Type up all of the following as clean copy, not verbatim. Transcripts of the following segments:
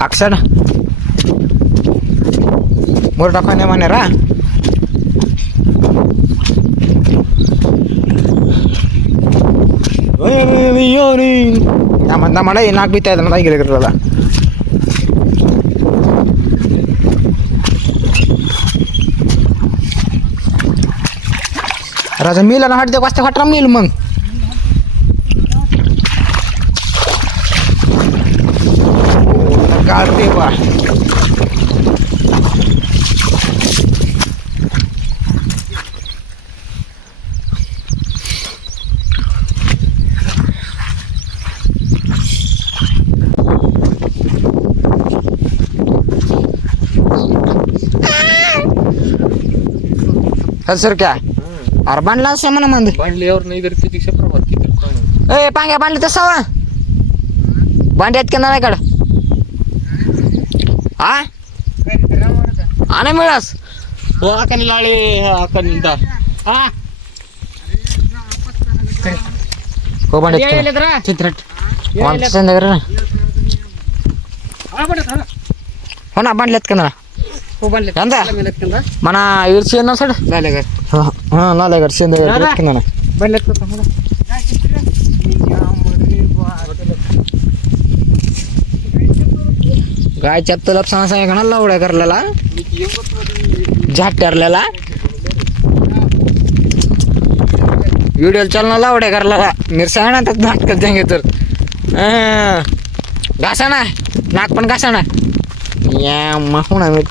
Aksan. Murda ka naman nera. Tama na nagbitay na tayo gilagala. Raja मिला ना हट दे वास्ते हटरा mill मग काढते बा सर क्या अरे बांधला असे म्हणा मंद बांधल्यावर नाही तर किती प्रमाणात किती ए पांग्या बांधले तसा बांड्यात के नाही काढ हा आणि मिळास हो आकानी लाळे आकानी दा हा हो बांड्यात चित्रट संध्याकाळी ना हो ना बांधल्यात का ना हो बांधले कांदा मना इर्षी ना सड झाले का हा नाले कर संध्याकाळी की ना बांधलेत का गायच्या तलप सांगा ना लावड्या करलेला झाट्यारलेला व्हिडिओ चालना लावड्या करलेला मिरसा ना तर नाटक जांगे तर घासा ना नाक पण घासा ना या माहून आम्ही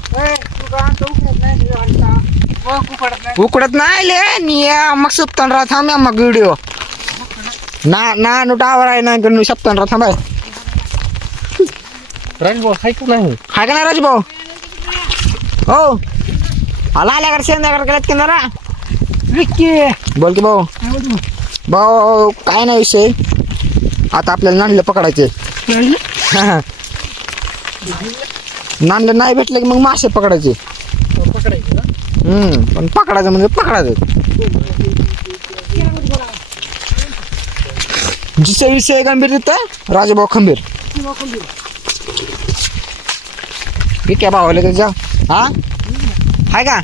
उकडत नाही ले निया मग सप्तान राहा थांब मग व्हिडिओ ना ना नुटावर आहे ना गणू सप्तान राहा थांबाय राजभाऊ हाय का नाही हाय का ना राजभाऊ हो आला आल्या कर संध्याकाळ केल्यात की ना बोल की भाऊ भाऊ काय नाही विषय आता आपल्याला नांडले पकडायचे नांडले नाही भेटले की मग मासे पकडायचे पण पकडायचं म्हणजे पकडायचं जिसे विषय गंभीर देत राजभाऊ खंबीर ठीक आहे भाऊ लगेच जा हा हाय का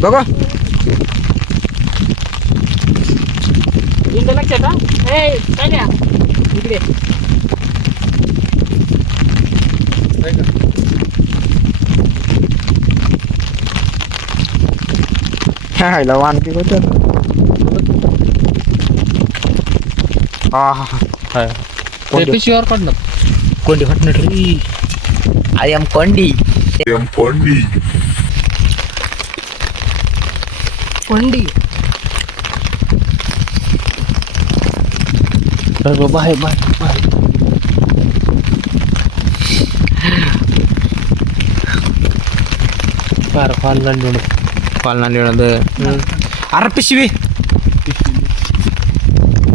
बघा इकडे हायला वानकी होत पिशवीवर काढलं कोंडी हटणार रे आय एम कोंडी कोंडी बाय बाय बाय फार पालना लिहिणं अरे पिशवी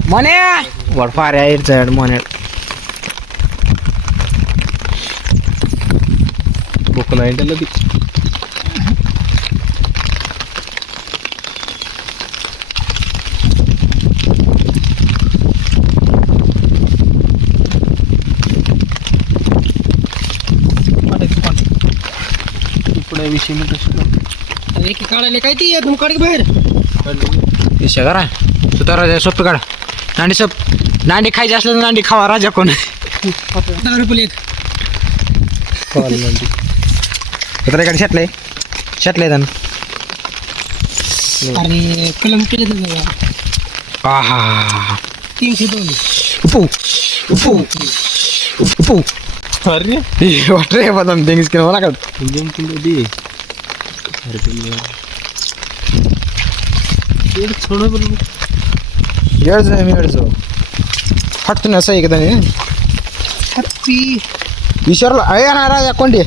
मने वड फार आहे मने बुक नाही त्याला एक काढायला काय ती तुम काढ बाहेर दिशा करा सुद्धा राजा सोपे काढा नांडी सोप नांडी खायची असलं तर नांडी खावा राजा कोण 10 रुपये इकडे शेटलंय त्यानं अरे कलम केलं आहा 302 उपू उपू उपू अरे वाटरे बदम थिंग्स के होना कर गेम किलो दी अरे ये छोड़ो बोलो येडजो फट ना सही एकदम हैप्पी विचारलं आहे ना राजा कोंडी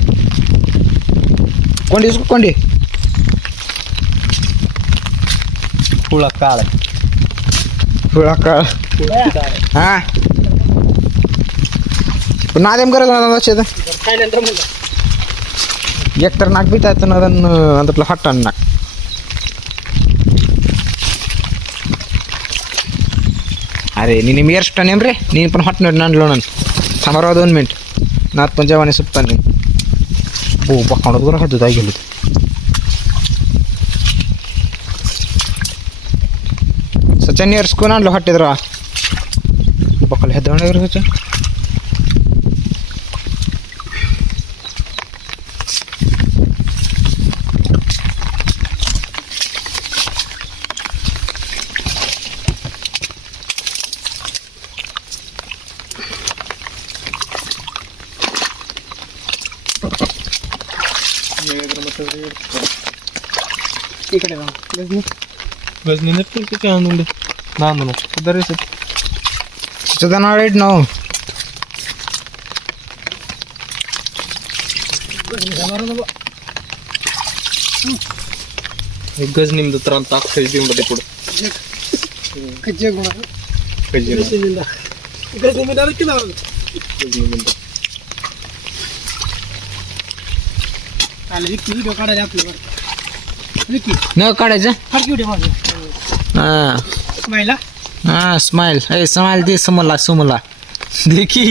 कोंडी फुला काळ हा नादेम करत ना काय नंतर म्हणलं एकतर नाक बितायचं ना अंतला हट्टान नाक अरे ನೀನು ಮೇರ್ಸ್ಟಾನೇನ್ರಿ ನೀನು पण हॉट नट आणलो ನಾನು थांबा 2 मिनिट नात पण जेवणे सुटताना हो बकावत बरं खात काय गेलो सचिन इयर्स कोण आणलं हॉटेल रा बकाल हे दवणे वगैरे सचिन इकडे गजनी नक्की किती आणून दे नांदून दरेस सचिन आलेट ना एक गजनी तर ताकद देऊन मध्ये पुढे कच्चे गुणा गजनी मिळालं की आले विकी व्हिडिओ काढायला आपल्याला विकी न काढायचं फार व्हिडिओ माझं हां स्माईला हां स्माइल ए स्माइल दे समोला समोला देखी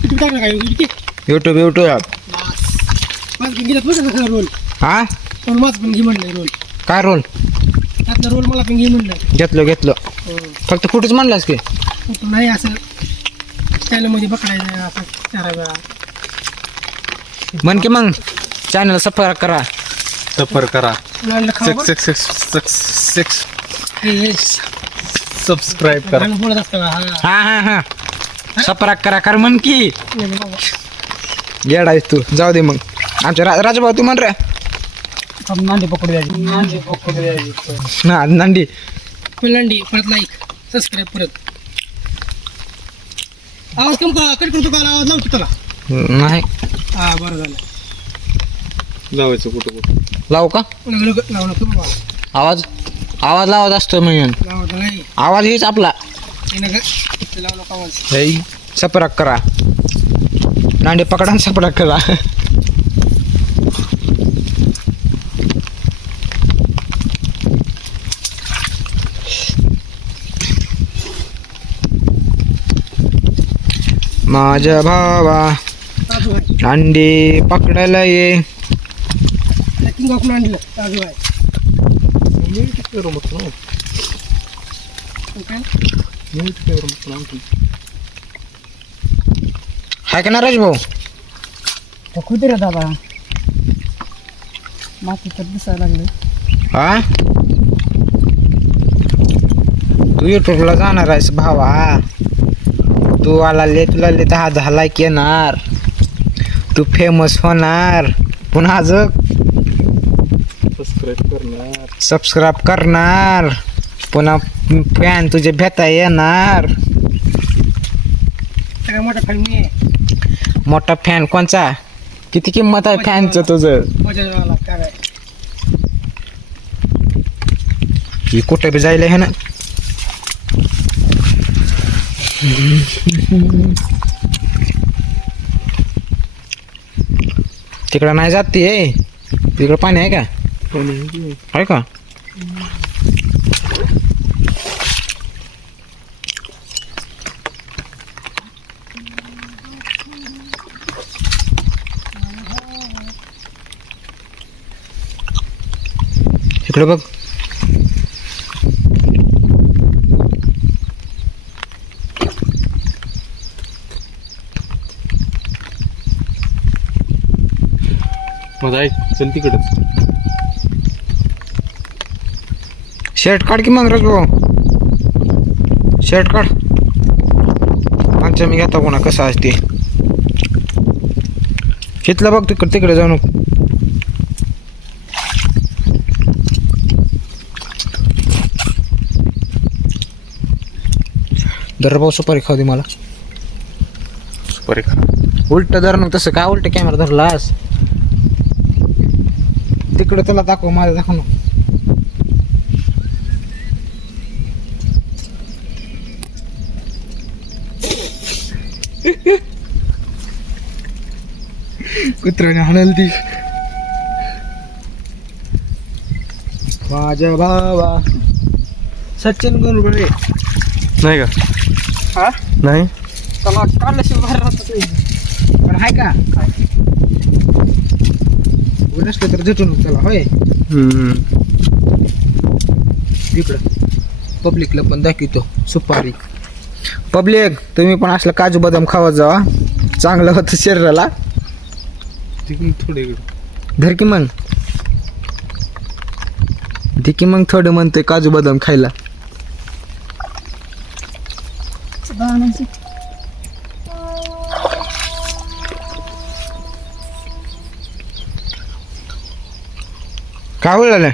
किती टाकलं काय विकी यूट्यूब माझं पण गेलं बघा रोल हा रोल माझं पण घे म्हणलंय रोल काय रोल त्यातला रोल मला पण घे म्हणलंय घेतलं फक्त कुठेच म्हणलास की कुठं नाही असं चॅनलमध्ये पकडायचं असं 4 वेळा म्हण की मग चॅनल सबस्क्राईब करा सफर करा लाडलं खावा सबस्क्राईब करा बोलत असतं का हा सबस्क्राईब करा कर म्हण की येडायस तू जाऊ दे मग आमच्या राजभाऊ तू म्हण रे नांदी पकडू द्यायची ना नांदी पिलांडी परत लाईक सबस्क्राईब परत आवाज कम कट करतो का आवाज लावतो त्याला नाही हा बरं झालं लावायचं कुठं लावू का लावलं तू बाबा आवाज लावत असतो म्हणून लावलं नाही आवाज हेच आपला हे नका लावलं का आवाज सबस्क्राईब करा नांदी पकडा आणि सबस्क्राईब करा माझ्या भावा राजू आहे अंडी पकडायला ये किंग ऑफ आणलं राजू आहे हाय का ना राजभाऊ खुद रे दादा माती तर दिसायला लागले हा तू युट्यूबला जाणार आहेस भावा तू तुला 10 लाईक येणार तू फेमस होणार पुन्हा सबस्क्राईब करणार पुन्हा फॅन तुझे भेटा येणार सगळ्यात मोठा फॅन मी आहे मोठा फॅन कोणचा किती किंमत आहे फॅनचं तुझं बजाजवाला काय ही कुठे बी जायला आहे ना तिकडं नाही जात ती तिकडं पाणी आहे का आहे का इकडे बघ माझा ऐक चल तिकडच शर्ट काढ की मग राजभाऊ शर्ट काढ पंचमी घेता कोणा कसं असते घेतलं बघ तिकडे जाऊ नको दरभाऊ सुपारी खाऊ दे मला सुपारी खा उलट धर मग तसं काय उलट कॅमेरा धरलास तिकडे तुला दाखव माझं दाखव ना कुत्र्याने हाणल ती माझ्या भावा सचिन गुणगुणे. नाही का? हा नाही. चला काढल्याशिवाय बाहेर राहतात नाही. पण आहे का नसलं तर झटून चला होय इकडं पब्लिकला पण दाखवतो सुपारी. पब्लिक तुम्ही पण असलं काजू बदाम खावत जावा, चांगलं होतं शरीराला. तिकडून थोडे इकडे धर की मग की मग थोडं म्हणतोय काजू बदाम खायला. काय होईल